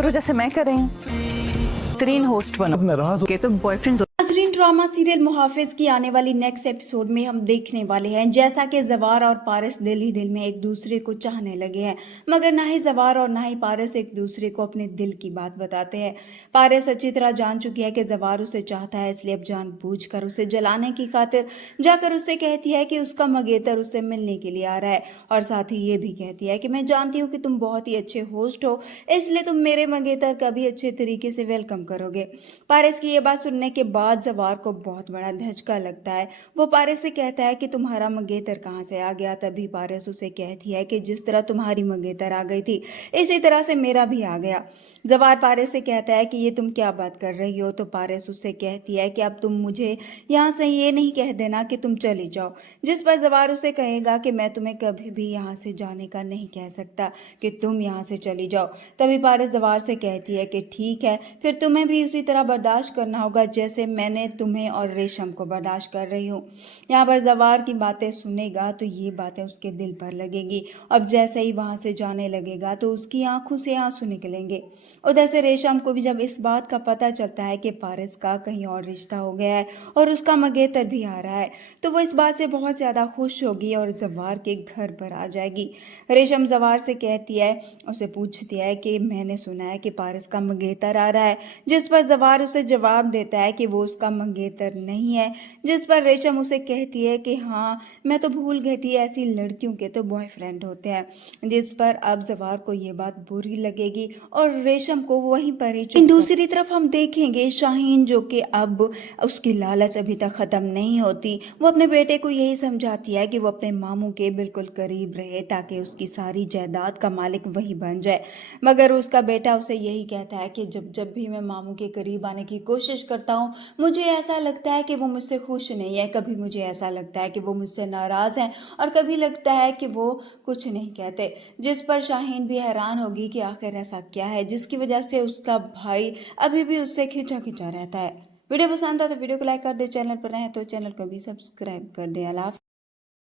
करो जैसे मैं कर रही हूँ, बेहतरीन होस्ट बनो। नाराज के तो बॉयफ्रेंड नाज़रीन, ड्रामा सीरियल मुहाफिज की आने वाली नेक्स्ट एपिसोड में हम देखने वाले हैं जैसा कि जवार और पारस दिल ही दिल में एक दूसरे को चाहने लगे हैं, मगर ना ही जवार और ना ही पारस एक दूसरे को अपने दिल की बात बताते हैं। पारस अच्छी तरह जान चुकी है कि जवार उसे चाहता है, इसलिए अब जानबूझकर उसे जलाने की खातिर जाकर उससे कहती है कि उसका मंगेतर उससे मिलने के लिए आ रहा है, और साथ ही ये भी कहती है कि मैं जानती हूँ कि तुम बहुत ही अच्छे होस्ट हो, इसलिए तुम मेरे मंगेतर का भी अच्छे तरीके से वेलकम करोगे। पारस की ये बात सुनने के बाद जवार को बहुत बड़ा धचका लगता है। वो पारस से कहता है कि तुम्हारा मंगेतर कहाँ से आ गया। तभी पारस उसे कहती है कि जिस तरह तुम्हारी मंगेतर आ गई थी, इसी तरह से मेरा भी आ गया। जवार पारस से कहता है कि ये तुम क्या बात कर रही हो। तो पारस उससे कहती है कि अब तुम मुझे यहाँ से ये नहीं कह देना कि तुम चली जाओ। जिस पर जवार उसे कहेगा कि मैं तुम्हें कभी भी यहाँ से जाने का नहीं कह सकता कि तुम यहाँ से चली जाओ। तभी पारस जवार से कहती है कि ठीक है, फिर तुम्हें भी उसी तरह बर्दाश्त करना होगा जैसे मैंने तुम्हें और रेशम को बर्दाश्त कर रही हूँ। यहाँ पर जवार की बातें सुनेगा तो ये बातें उसके दिल पर लगेंगी। अब जैसे ही वहाँ से जाने लगेगा तो उसकी आंखों से आंसू निकलेंगे। उधर से रेशम को भी जब इस बात का पता चलता है कि पारस का कहीं और रिश्ता हो गया है और उसका मंगेतर भी आ रहा है, तो वो इस बात से बहुत ज़्यादा खुश होगी और जवार के घर पर आ जाएगी। रेशम जवार से कहती है, उसे पूछती है कि मैंने सुना है कि पारस का मंगेतर आ रहा है। जिस पर जवार उसे जवाब देता है कि वो उसका मंगेतर नहीं है। जिस पर रेशम उसे कहती है कि हाँ, मैं तो भूल गई थी, ऐसी लड़कियों के तो बॉयफ्रेंड होते हैं। जिस पर अब जवार को ये बात बुरी लगेगी और रेशम को वहीं पर ही चुप। दूसरी तरफ हम देखेंगे शाहीन, जो कि अब उसकी लालच अभी तक ख़त्म नहीं होती। वो अपने बेटे को यही समझाती है कि वो अपने मामू के बिल्कुल करीब रहे ताकि उसकी सारी जायदाद का मालिक वही बन जाए। मगर उसका बेटा उसे यही कहता है कि जब जब भी मैं मामू के करीब आने की कोशिश करता हूँ, मुझे ऐसा लगता है कि वो मुझसे खुश नहीं है। कभी मुझे ऐसा लगता है कि वो मुझसे नाराज़ हैं और कभी लगता है कि वो कुछ नहीं कहते। जिस पर शाहीन भी हैरान होगी कि आखिर ऐसा क्या है जिसकी वजह से उसका भाई अभी भी उससे खिंचा खिंचा रहता है। वीडियो पसंद था तो वीडियो को लाइक कर दे, चैनल पर नए हैं तो चैनल को भी सब्सक्राइब कर दे। अल्लाह हाफ़िज़।